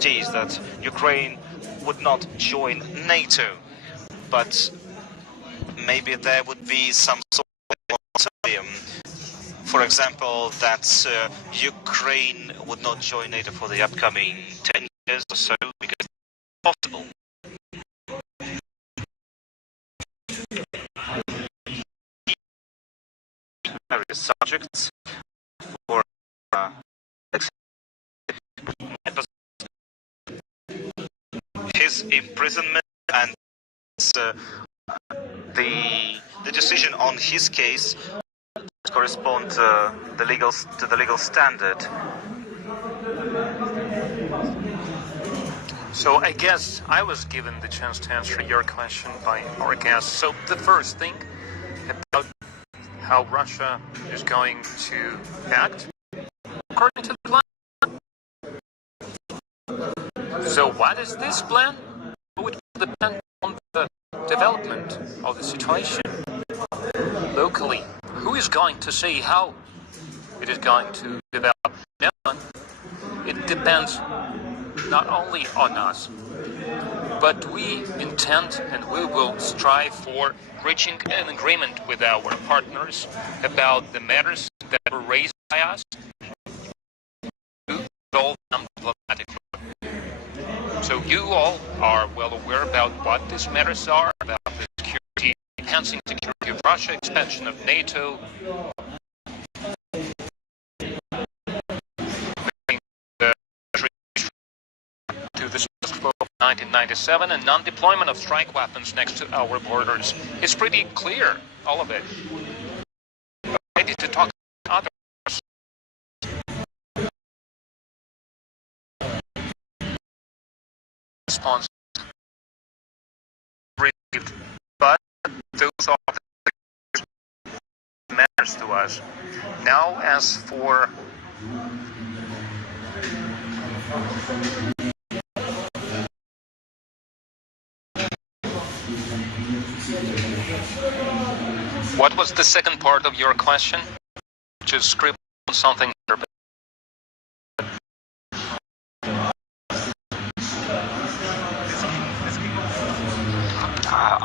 Is that Ukraine would not join NATO, but maybe there would be some sort of moratorium. For example, that Ukraine would not join NATO for the upcoming 10 years or so, because it's possible. Various subjects for his imprisonment and the decision on his case correspond to the legal standard. So I guess I was given the chance to answer your question by our guest. So the first thing about how Russia is going to act according to the plan. So what is this plan? It will depend on the development of the situation locally. Who is going to say how it is going to develop? No one. It depends not only on us, but we intend and we will strive for reaching an agreement with our partners about the matters that were raised by us to resolve them diplomatically. So you all are well aware about what these matters are, about the security, enhancing security of Russia, expansion of NATO, to the status quo of 1997, and non-deployment of strike weapons next to our borders. It's pretty clear, all of it. Ready to talk about others. Response received, but those are the matters to us. Now, as for what was the second part of your question? Just scribble something.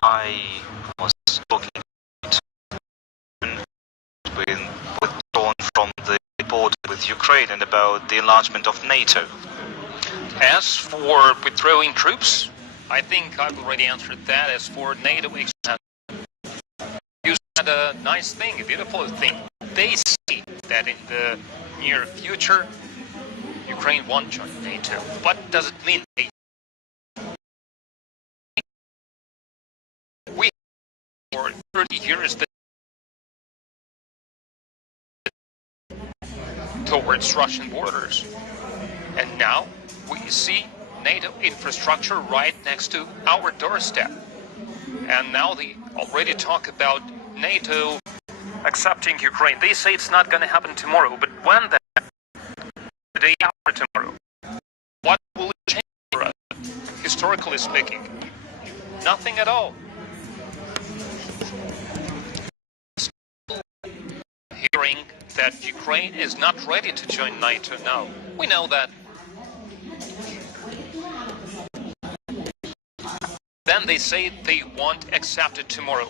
I was looking at being withdrawn from the border with Ukraine and about the enlargement of NATO. As for withdrawing troops, I think I've already answered that. As for NATO expansion, you said a nice thing, a beautiful thing. They see that in the near future, Ukraine won't join NATO. What does it mean? We for 30 years towards Russian borders, and now we see NATO infrastructure right next to our doorstep. And now they already talk about NATO accepting Ukraine. They say it's not going to happen tomorrow, but when then? The day after tomorrow. What will it change for us, historically speaking? Nothing at all. Hearing that Ukraine is not ready to join NATO now. We know that. Then they say they won't accept it tomorrow.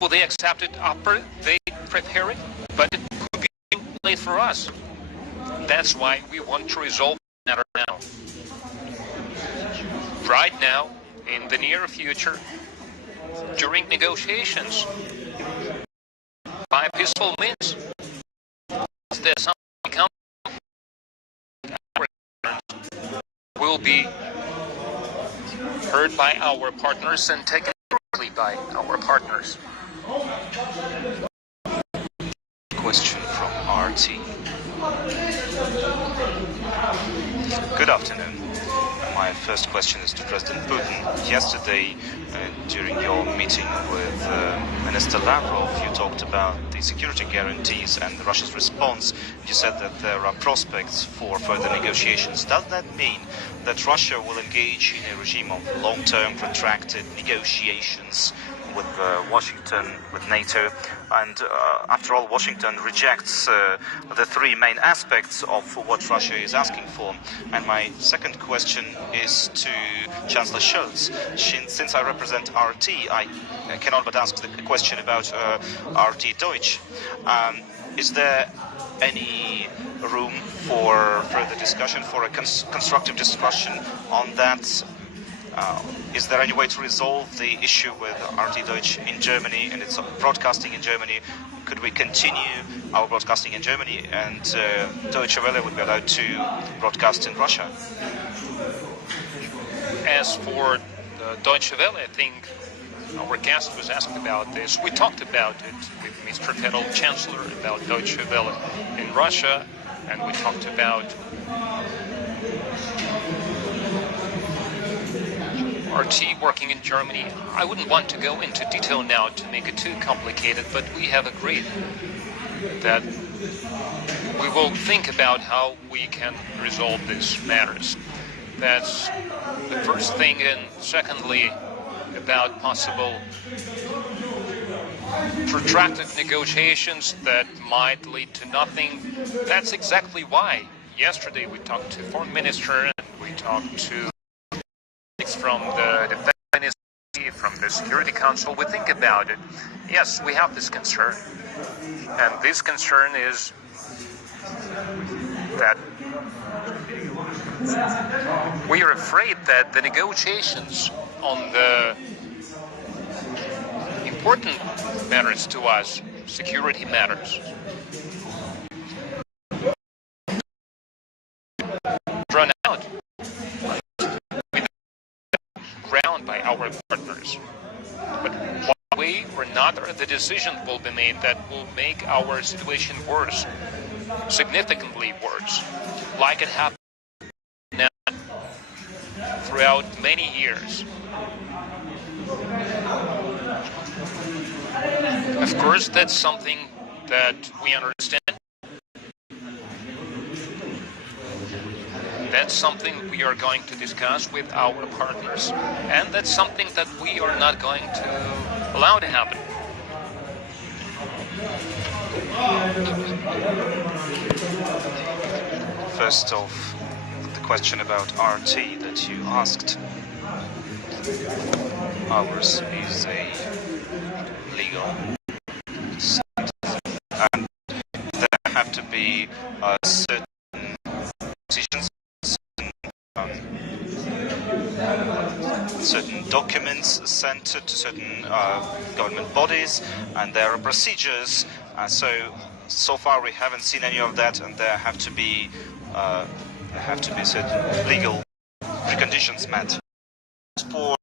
Will they accept it after they prepare it? But it could be too late for us. That's why we want to resolve the matter now. Right now, in the near future, during negotiations, by peaceful means, if there's something coming, will be heard by our partners and taken seriously by our partners. Question from RT. Good afternoon. My first question is to President Putin. Yesterday, during your meeting with Minister Lavrov, you talked about the security guarantees and Russia's response. You said that there are prospects for further negotiations. Does that mean that Russia will engage in a regime of long-term, protracted negotiations with Washington, with NATO? And after all, Washington rejects the three main aspects of what Russia is asking for. And my second question is to Chancellor Scholz. Since I represent RT, I cannot but ask the question about RT Deutsch. Is there any room for further discussion, for a constructive discussion on that? Is there any way to resolve the issue with RT Deutsch in Germany and its broadcasting in Germany? Could we continue our broadcasting in Germany and Deutsche Welle would be allowed to broadcast in Russia? As for Deutsche Welle, I think our guest was asking about this. We talked about it with Mr. Federal Chancellor about Deutsche Welle in Russia, and we talked about RT working in Germany. I wouldn't want to go into detail now to make it too complicated, but we have agreed that we will think about how we can resolve these matters. That's the first thing, and secondly, about possible protracted negotiations that might lead to nothing. That's exactly why yesterday we talked to Foreign Minister and we talked to from the Defense Ministry, from the Security Council. We think about it. Yes, we have this concern. And this concern is that we are afraid that the negotiations on the important matters to us, security matters, run out ground by our partners. But one way or another, the decision will be made that will make our situation worse, significantly worse, like it happened now throughout many years. Of course, that's something that we understand. That's something we are going to discuss with our partners, and that's something that we are not going to allow to happen. First off, the question about RT that you asked. Ours is a legal site, and there have to be certain decisions, certain documents sent to certain government bodies, and there are procedures. So far we haven't seen any of that, and there have to be certain legal preconditions met. For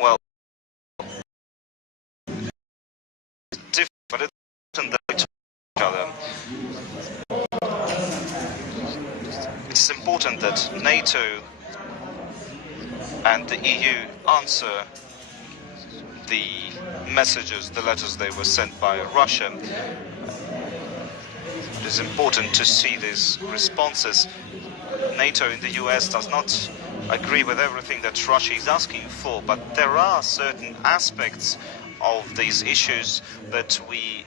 well, different than each other. It's important that NATO and the EU answer the messages, the letters they were sent by Russia. It is important to see these responses. NATO in the US does not agree with everything that Russia is asking for, but there are certain aspects of these issues that we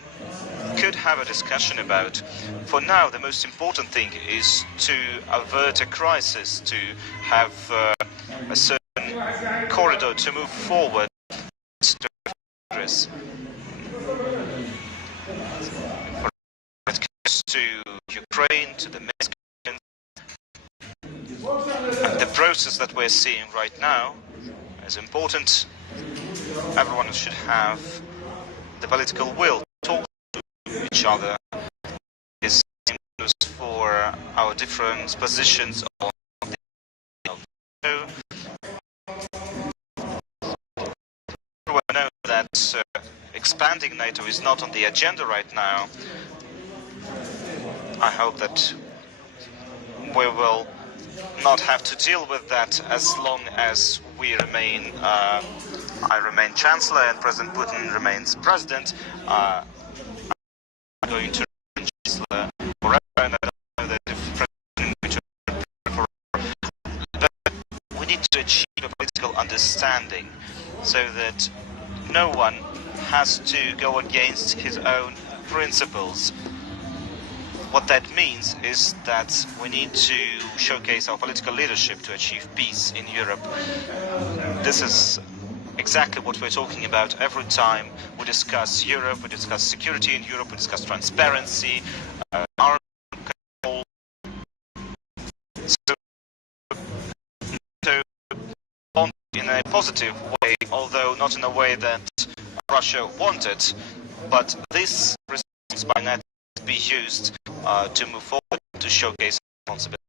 could have a discussion about. For now, the most important thing is to avert a crisis, to have a certain corridor to move forward to address. When it comes to Ukraine, to the Mexican, and the process that we're seeing right now is important. Everyone should have the political will to talk to each other. Is for our different positions on the everyone knows that expanding NATO is not on the agenda right now. I hope that we will not have to deal with that as long as we remain, I remain Chancellor and President Putin remains President. I'm going to remain Chancellor forever, and I don't know that if President is going to forever. But we need to achieve a political understanding so that no one has to go against his own principles. What that means is that we need to showcase our political leadership to achieve peace in Europe. This is exactly what we're talking about every time we discuss Europe, we discuss security in Europe, we discuss transparency, arms control. So, in a positive way, although not in a way that Russia wanted, but this response by NATO be used to move forward, to showcase responsibility.